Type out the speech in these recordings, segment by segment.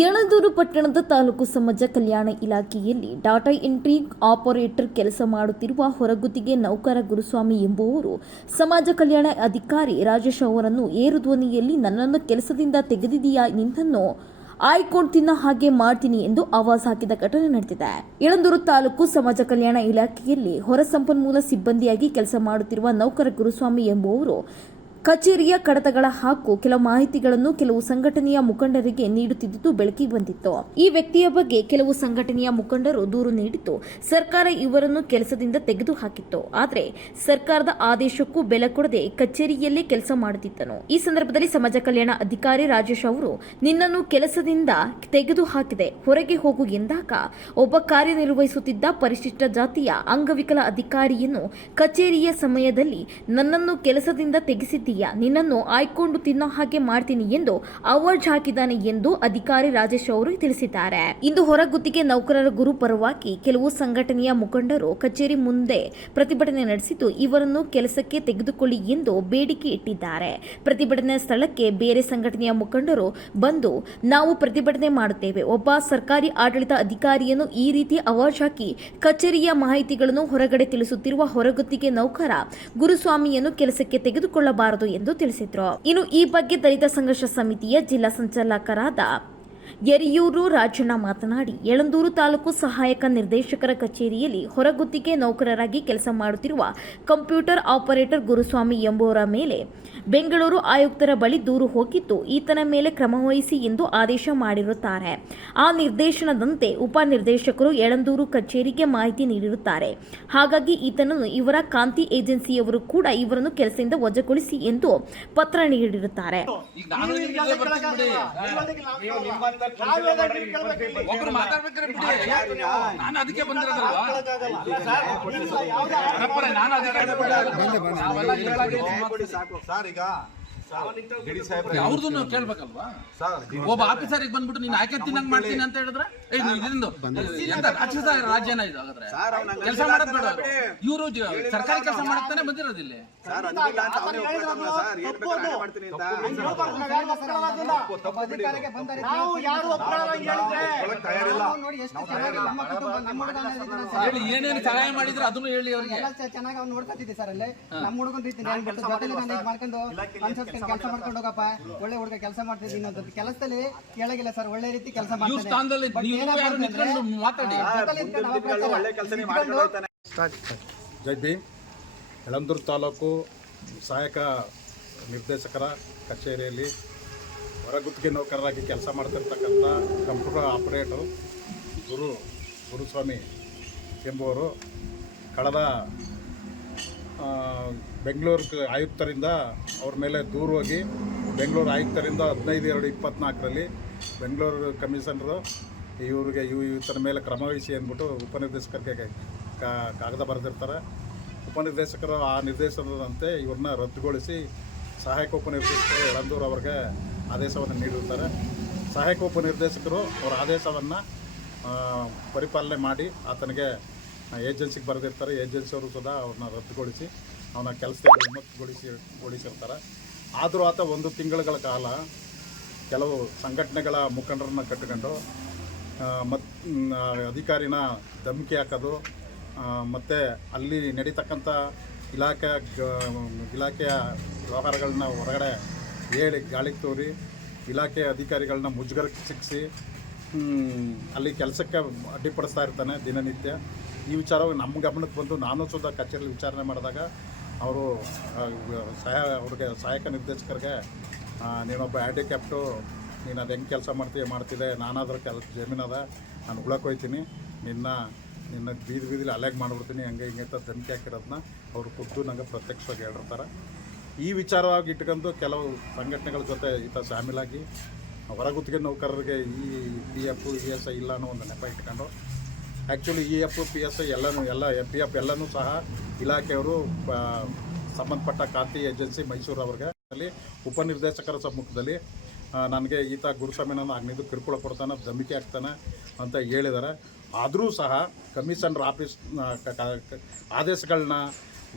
ಯಳಂದೂರು ಪಟ್ಟಣದ ತಾಲೂಕು ಸಮಾಜ ಕಲ್ಯಾಣ ಇಲಾಖೆಯಲ್ಲಿ ಡಾಟಾ ಎಂಟ್ರಿ ಆಪರೇಟರ್ ಕೆಲಸ ಮಾಡುತ್ತಿರುವ ಹೊರಗುತ್ತಿಗೆ ನೌಕರ ಗುರುಸ್ವಾಮಿ ಎಂಬುವರು ಸಮಾಜ ಕಲ್ಯಾಣ ಅಧಿಕಾರಿ ರಾಜೇಶ್ ಅವರನ್ನು ಏರು ಧ್ವನಿಯಲ್ಲಿ ನನ್ನನ್ನು ಕೆಲಸದಿಂದ ತೆಗೆದಿದೆಯಾ, ನಿನ್ನನ್ನು ಆಯ್ಕೊಂಡು ತಿನ್ನ ಹಾಗೆ ಮಾಡ್ತೀನಿ ಎಂದು ಆವಾಜ್ ಹಾಕಿದ ಘಟನೆ ನಡೆದಿದೆ. ಯಳಂದೂರು ತಾಲೂಕು ಸಮಾಜ ಕಲ್ಯಾಣ ಇಲಾಖೆಯಲ್ಲಿ ಹೊರ ಸಂಪನ್ಮೂಲ ಸಿಬ್ಬಂದಿಯಾಗಿ ಕೆಲಸ ಮಾಡುತ್ತಿರುವ ನೌಕರ ಗುರುಸ್ವಾಮಿ ಎಂಬುವರು ಕಚೇರಿಯ ಕಡತಗಳ ಹಾಗೂ ಕೆಲವು ಮಾಹಿತಿಗಳನ್ನು ಕೆಲವು ಸಂಘಟನೆಯ ಮುಖಂಡರಿಗೆ ನೀಡುತ್ತಿದ್ದುದು ಬೆಳಕಿಗೆ ಬಂದಿತ್ತು. ಈ ವ್ಯಕ್ತಿಯ ಬಗ್ಗೆ ಕೆಲವು ಸಂಘಟನೆಯ ಮುಖಂಡರು ದೂರು ನೀಡಿದ್ದು ಸರ್ಕಾರ ಇವರನ್ನು ಕೆಲಸದಿಂದ ತೆಗೆದುಹಾಕಿತ್ತು. ಆದರೆ ಸರ್ಕಾರದ ಆದೇಶಕ್ಕೂ ಬೆಲೆ ಕೊಡದೆ ಕಚೇರಿಯಲ್ಲೇ ಕೆಲಸ ಮಾಡುತ್ತಿದ್ದನು. ಈ ಸಂದರ್ಭದಲ್ಲಿ ಸಮಾಜ ಕಲ್ಯಾಣ ಅಧಿಕಾರಿ ರಾಜೇಶ್ ಅವರು ನಿನ್ನನ್ನು ಕೆಲಸದಿಂದ ತೆಗೆದುಹಾಕಿದೆ, ಹೊರಗೆ ಹೋಗು ಎಂದಾಗ ಒಬ್ಬ ಕಾರ್ಯನಿರ್ವಹಿಸುತ್ತಿದ್ದ ಪರಿಶಿಷ್ಟ ಜಾತಿಯ ಅಂಗವಿಕಲ ಅಧಿಕಾರಿಯನ್ನು ಕಚೇರಿಯ ಸಮಯದಲ್ಲಿ ನನ್ನನ್ನು ಕೆಲಸದಿಂದ ತೆಗೆಸಿದ್ದೀಯ, ನಿನ್ನನ್ನು ಆಯ್ಕೊಂಡು ತಿನ್ನೋ ಹಾಗೆ ಮಾಡ್ತೀನಿ ಎಂದು ಆವಾಜ್ ಹಾಕಿದ್ದಾನೆ ಎಂದು ಅಧಿಕಾರಿ ರಾಜೇಶ್ ಅವರು ತಿಳಿಸಿದ್ದಾರೆ. ಇಂದು ಹೊರಗುತ್ತಿಗೆ ನೌಕರರ ಗುರು ಪರವಾಗಿ ಕೆಲವು ಸಂಘಟನೆಯ ಮುಖಂಡರು ಕಚೇರಿ ಮುಂದೆ ಪ್ರತಿಭಟನೆ ನಡೆಸಿದ್ದು ಇವರನ್ನು ಕೆಲಸಕ್ಕೆ ತೆಗೆದುಕೊಳ್ಳಿ ಎಂದು ಬೇಡಿಕೆ ಇಟ್ಟಿದ್ದಾರೆ. ಪ್ರತಿಭಟನೆ ಸ್ಥಳಕ್ಕೆ ಬೇರೆ ಸಂಘಟನೆಯ ಮುಖಂಡರು ಬಂದು ನಾವು ಪ್ರತಿಭಟನೆ ಮಾಡುತ್ತೇವೆ, ಒಬ್ಬ ಸರ್ಕಾರಿ ಆಡಳಿತ ಅಧಿಕಾರಿಯನ್ನು ಈ ರೀತಿ ಆವಾಜ್ ಹಾಕಿ ಕಚೇರಿಯ ಮಾಹಿತಿಗಳನ್ನು ಹೊರಗಡೆ ತಿಳಿಸುತ್ತಿರುವ ಹೊರಗುತ್ತಿಗೆ ನೌಕರ ಗುರುಸ್ವಾಮಿಯನ್ನು ಕೆಲಸಕ್ಕೆ ತೆಗೆದುಕೊಳ್ಳಬಾರದು ಎಂದು ತಿಳಿಸಿದ್ರು. ಇನ್ನು ಈ ಬಗ್ಗೆ ದಲಿತ ಸಂಘರ್ಷ ಸಮಿತಿಯ ಜಿಲ್ಲಾ ಸಂಚಾಲಕರಾದ ಯರಿಯೂರು ರಾಜಣ್ಣ ಮಾತನಾಡಿ, ಯಳಂದೂರು ತಾಲೂಕು ಸಹಾಯಕ ನಿರ್ದೇಶಕರ ಕಚೇರಿಯಲ್ಲಿ ಹೊರಗುತ್ತಿಗೆ ನೌಕರರಾಗಿ ಕೆಲಸ ಮಾಡುತ್ತಿರುವ ಕಂಪ್ಯೂಟರ್ ಆಪರೇಟರ್ ಗುರುಸ್ವಾಮಿ ಎಂಬುವರ ಮೇಲೆ ಬೆಂಗಳೂರು ಆಯುಕ್ತರ ಬಳಿ ದೂರು ಹೋಗಿದ್ದು ಈತನ ಮೇಲೆ ಕ್ರಮವಹಿಸಿ ಎಂದು ಆದೇಶ ಮಾಡಿರುತ್ತಾರೆ. ಆ ನಿರ್ದೇಶನದಂತೆ ಉಪನಿರ್ದೇಶಕರು ಯಳಂದೂರು ಕಚೇರಿಗೆ ಮಾಹಿತಿ ನೀಡಿರುತ್ತಾರೆ. ಹಾಗಾಗಿ ಈತನನ್ನು ಇವರ ಕಾಂತಿ ಏಜೆನ್ಸಿಯವರು ಕೂಡ ಇವರನ್ನು ಕೆಲಸದಿಂದ ವಜಾಗೊಳಿಸಿ ಎಂದು ಪತ್ರ ನೀಡಿರುತ್ತಾರೆ. ಒಬ್ರು ಮಾತಾಡ್ಬೇಕಾದ್ರೆ ಬಿಡಿ, ನಾನು ಅದಕ್ಕೆ ಬಂದಿರೋದಲ್ವಾ, ಅವ್ರದ್ದು ಕೇಳ್ಬೇಕಲ್ವಾ. ಒಬ್ಬ ಆಫೀಸರಿಗೆ ಬಂದ್ಬಿಟ್ಟು ನೀನ್ ಆಯ್ಕೆ ತಿನ್ನಂಗ್ ಮಾಡ್ತೀನಿ ಅಂತ ಹೇಳಿದ್ರೆ ರಾಕ್ಷಸ ರಾಜ್ಯನ ಇದು. ಹಾಗಾದ್ರೆ ಕೆಲಸ ಮಾಡೋದ್ ಬೇಡ, ಇವರು ಸರ್ಕಾರಿ ಕೆಲಸ ಮಾಡಕ್ತಾನೆ ಬಂದಿರೋದಿಲ್ಲ. ಏನೇನು ಸಹಾಯ ಮಾಡಿದ್ರೆ ಅದನ್ನು ಹೇಳಿ ಅವ್ರಿಗೆ. ಚೆನ್ನಾಗಿ ಅವ್ನು ನೋಡ್ಕೊತಿದ್ದೆ ಸರ್, ಅಲ್ಲೇ ನಮ್ಮ ಹುಡುಗನ ರೀತಿ ಮಾಡ್ಕೊಂಡು ಕೆಲಸ ಮಾಡ್ಕೊಂಡು ಹೋಗಪ್ಪ, ಒಳ್ಳೆ ಹುಡುಗ ಕೆಲಸ ಮಾಡ್ತಿದ್ದೀನಿ ಅಂತ ಕೆಲಸದಲ್ಲಿ ಕೇಳಾಗಿಲ್ಲ ಸರ್. ಒಳ್ಳೆ ರೀತಿ ಕೆಲಸ ಮಾಡ್ತಾರೆ. ಜೈ ಭೀಮ್. ಯಳಂದೂರು ತಾಲೂಕು ಸಹಾಯಕ ನಿರ್ದೇಶಕರ ಕಚೇರಿಯಲ್ಲಿ ಹೊರಗುತ್ತಿಗೆ ನೌಕರರಾಗಿ ಕೆಲಸ ಮಾಡ್ತಿರ್ತಕ್ಕಂಥ ಕಂಪ್ಯೂಟರ್ ಆಪರೇಟರ್ ಗುರುಸ್ವಾಮಿ ಎಂಬುವರು ಕಳೆದ ಬೆಂಗಳೂರು ಆಯುಕ್ತರಿಂದ ಅವ್ರ ಮೇಲೆ ದೂರು ಹೋಗಿ ಬೆಂಗಳೂರು ಆಯುಕ್ತರಿಂದ 15/2/24 ಬೆಂಗಳೂರು ಕಮಿಷನರು ಇವ್ರಿಗೆ ಈತನ ಮೇಲೆ ಕ್ರಮವಹಿಸಿ ಅಂದ್ಬಿಟ್ಟು ಉಪನಿರ್ದೇಶಕರಿಗೆ ಕಾಗದ ಬರೆದಿರ್ತಾರೆ. ಉಪನಿರ್ದೇಶಕರು ಆ ನಿರ್ದೇಶನದಂತೆ ಇವ್ರನ್ನ ರದ್ದುಗೊಳಿಸಿ ಸಹಾಯಕ ಉಪನಿರ್ದೇಶಕರು ಯಳಂದೂರು ಅವ್ರಿಗೆ ಆದೇಶವನ್ನು ನೀಡಿರ್ತಾರೆ. ಸಹಾಯಕ ಉಪನಿರ್ದೇಶಕರು ಅವರ ಆದೇಶವನ್ನು ಪರಿಪಾಲನೆ ಮಾಡಿ ಆತನಿಗೆ ಏಜೆನ್ಸಿಗೆ ಬರೆದಿರ್ತಾರೆ. ಏಜೆನ್ಸಿಯವರು ಸುಧಾ ಅವ್ರನ್ನ ರದ್ದುಗೊಳಿಸಿ ಅವನ ಕೆಲಸದಲ್ಲಿ ವಿಮುಕ್ತಗೊಳಿಸಿರ್ತಾರೆ. ಆದರೂ ಆತ 1 ತಿಂಗಳುಗಳ ಕಾಲ ಕೆಲವು ಸಂಘಟನೆಗಳ ಮುಖಂಡರನ್ನ ಕಟ್ಟಿಕೊಂಡು ಅಧಿಕಾರಿನ ಧಮಕಿ ಹಾಕೋದು, ಮತ್ತು ಅಲ್ಲಿ ನಡೀತಕ್ಕಂಥ ಇಲಾಖೆಯ ವ್ಯವಹಾರಗಳನ್ನ ಹೊರಗಡೆ ಹೇಳಿ ಗಾಳಿಗೆ ತೋರಿ ಇಲಾಖೆಯ ಅಧಿಕಾರಿಗಳನ್ನ ಮುಜುಗರಕ್ಕೆ ಸಿಕ್ಕಿಸಿ ಅಲ್ಲಿ ಕೆಲಸಕ್ಕೆ ಅಡ್ಡಿಪಡಿಸ್ತಾ ಇರ್ತಾನೆ ದಿನನಿತ್ಯ. ಈ ವಿಚಾರವಾಗಿ ನಮ್ಮ ಗಮನಕ್ಕೆ ಬಂದು ನಾನು ಸುಧಾ ಕಚೇರಿಯಲ್ಲಿ ವಿಚಾರಣೆ ಮಾಡಿದಾಗ ಅವರು ಅವ್ರಿಗೆ ಸಹಾಯಕ ನಿರ್ದೇಶಕರಿಗೆ ನೀನೊಬ್ಬ ಹ್ಯಾಂಡಿಕ್ಯಾಪ್ಟು, ನೀನು ಅದು ಹೆಂಗೆ ಕೆಲಸ ಮಾಡ್ತಿದ್ದೆ, ನಾನಾದರೂ ಜಮೀನದ, ನಾನು ಉಳಕ್ಕೆ ಹೋಗ್ತೀನಿ, ನಿನ್ನ ಬೀದಿಲಿ ಅಲೆಗ್ ಮಾಡಿಬಿಡ್ತೀನಿ, ಹಂಗೆ ಹಿಂಗೆ ಅಂತ ಧಮಕಿ ಹಾಕಿರೋದನ್ನ ಅವರು ಖುದ್ದು ನಂಗೆ ಪ್ರತ್ಯಕ್ಷವಾಗಿ ಹೇಳಿರ್ತಾರೆ. ಈ ವಿಚಾರವಾಗಿ ಇಟ್ಕೊಂಡು ಕೆಲವು ಸಂಘಟನೆಗಳ ಜೊತೆ ಈತ ಶಾಮೀಲಾಗಿ ಹೊರಗುತ್ತಿಗೆ ನೌಕರರಿಗೆ ಈ PF ESI ಇಲ್ಲ ಅನ್ನೋ ಒಂದು ನೆಪ ಇಟ್ಕೊಂಡು, ಆ್ಯಕ್ಚುಲಿ EF PSI PF ಎಲ್ಲನೂ ಸಹ ಇಲಾಖೆಯವರು ಸಂಬಂಧಪಟ್ಟ ಕಾಂತಿ ಏಜೆನ್ಸಿ ಮೈಸೂರು ಅವ್ರಿಗೆ ಅಲ್ಲಿ ಉಪನಿರ್ದೇಶಕರ ಸಮ್ಮುಖದಲ್ಲಿ ನನಗೆ ಈತ ಗುರುಸ್ವಾಮಿನನ್ನು ಆಗ್ನಿದ್ದು ಕಿರುಕುಳ ಕೊಡ್ತಾನೆ, ಧಮಕಿ ಹಾಕ್ತಾನೆ ಅಂತ ಹೇಳಿದ್ದಾರೆ. ಆದರೂ ಸಹ ಕಮಿಷನರ್ ಆಫೀಸ್ ಆದೇಶಗಳನ್ನ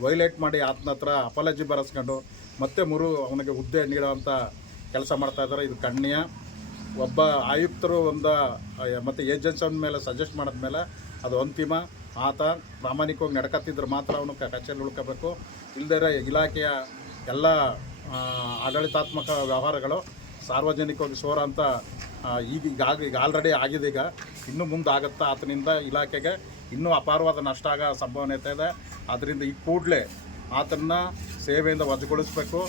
ವೈಲೇಟ್ ಮಾಡಿ ಆತನ ಹತ್ರ ಅಪಾಲಜಿ ಬರೆಸ್ಕೊಂಡು ಮತ್ತೆ ಅವನಿಗೆ ಹುದ್ದೆ ನೀಡೋವಂಥ ಕೆಲಸ ಮಾಡ್ತಾಯಿದ್ದಾರೆ. ಇದು ಖಂಡನೀಯ. ಒಬ್ಬ ಆಯುಕ್ತರು ಮತ್ತು ಏಜೆನ್ಸಿ ಮೇಲೆ ಸಜೆಸ್ಟ್ ಮಾಡಿದ್ಮೇಲೆ ಅದು ಅಂತಿಮ. ಆತ ಪ್ರಾಮಾಣಿಕವಾಗಿ ನಡ್ಕತ್ತಿದ್ರೆ ಮಾತ್ರ ಅವನು ಕಚೇರಿ ಉಳ್ಕೋಬೇಕು. ಇಲ್ಲದೇ ಇಲಾಖೆಯ ಎಲ್ಲ ಆಡಳಿತಾತ್ಮಕ ವ್ಯವಹಾರಗಳು ಸಾರ್ವಜನಿಕವಾಗಿ ಸೋರ ಅಂತ ಈಗ ಆಲ್ರೆಡಿ ಆಗಿದೆ. ಈಗ ಇನ್ನೂ ಮುಂದೆ ಆಗುತ್ತಾ ಆತನಿಂದ ಇಲಾಖೆಗೆ ಇನ್ನೂ ಅಪಾರವಾದ ನಷ್ಟ ಆಗೋ ಸಂಭವನೀಯತೆ ಇದೆ. ಆದ್ದರಿಂದ ಈ ಕೂಡಲೇ ಆತನ್ನು ಸೇವೆಯಿಂದ ವಜಾಗೊಳಿಸಬೇಕು.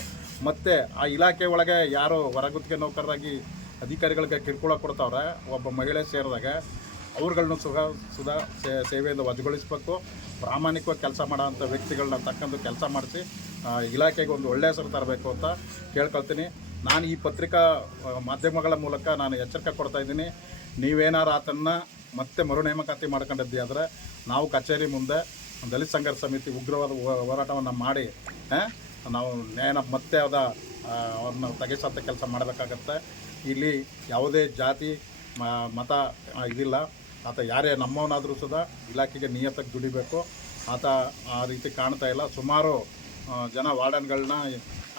ಮತ್ತು ಆ ಇಲಾಖೆ ಒಳಗೆ ಯಾರು ಹೊರಗುತ್ತಿಗೆ ನೌಕರರಾಗಿ ಅಧಿಕಾರಿಗಳಿಗೆ ಕಿರುಕುಳ ಕೊಡ್ತಾವ್ರೆ, ಒಬ್ಬ ಮಹಿಳೆ ಸೇರಿದಾಗ ಅವ್ರುಗಳನ್ನೂ ಸುಧಾ ಸೇವೆಯಿಂದ ವಜಾಗೊಳಿಸಬೇಕು. ಪ್ರಾಮಾಣಿಕವಾಗಿ ಕೆಲಸ ಮಾಡೋಂಥ ವ್ಯಕ್ತಿಗಳನ್ನ ತಕ್ಕಂದು ಕೆಲಸ ಮಾಡಿಸಿ ಇಲಾಖೆಗೆ ಒಂದು ಒಳ್ಳೆಯ ಹೆಸರು ತರಬೇಕು ಅಂತ ಕೇಳ್ಕೊಳ್ತೀನಿ. ನಾನು ಈ ಪತ್ರಿಕಾ ಮಾಧ್ಯಮಗಳ ಮೂಲಕ ನಾನು ಎಚ್ಚರಿಕೆ ಕೊಡ್ತಾಯಿದ್ದೀನಿ. ನೀವೇನಾರು ಆತನ್ನು ಮತ್ತೆ ಮರು ನೇಮಕಾತಿ ಮಾಡ್ಕೊಂಡಿದ್ದಿ ಆದರೆ ನಾವು ಕಚೇರಿ ಮುಂದೆ ದಲಿತ ಸಂಘರ್ಷ ಸಮಿತಿ ಉಗ್ರವಾದ ಹೋರಾಟವನ್ನು ಮಾಡಿ ನಾವು ನ್ಯಾಯನ ಮತ್ತೆ ಅವ್ರನ್ನ ತೆಗೆಸಂಥ ಕೆಲಸ ಮಾಡಬೇಕಾಗತ್ತೆ. ಇಲ್ಲಿ ಯಾವುದೇ ಜಾತಿ ಮತ ಇದಿಲ್ಲ. ಆತ ಯಾರೇ ನಮ್ಮವನಾದರೂ ಸುಧಾ ಇಲಾಖೆಗೆ ನಿಯತ್ತಾಗಿ ದುಡಿಬೇಕು. ಆತ ಆ ರೀತಿ ಕಾಣ್ತಾ ಇಲ್ಲ. ಸುಮಾರು ಜನ ವಾರ್ಡನ್ಗಳನ್ನ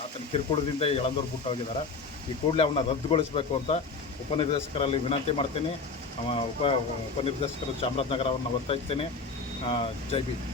ಆತನ ಕಿರುಕುಳದಿಂದ ಎಳಂದೂರು ಬಿಟ್ಟು ಹೋಗಿದ್ದಾರೆ. ಈ ಕೂಡಲೇ ಅವನ್ನ ರದ್ದುಗೊಳಿಸಬೇಕು ಅಂತ ಉಪನಿರ್ದೇಶಕರಲ್ಲಿ ವಿನಂತಿ ಮಾಡ್ತೀನಿ. ಉಪನಿರ್ದೇಶಕರು ಚಾಮರಾಜನಗರ ಅವ್ರನ್ನ ಒತ್ತಾಯಿಸ್ತೀನಿ. ಜೈ ಭೀಮ್.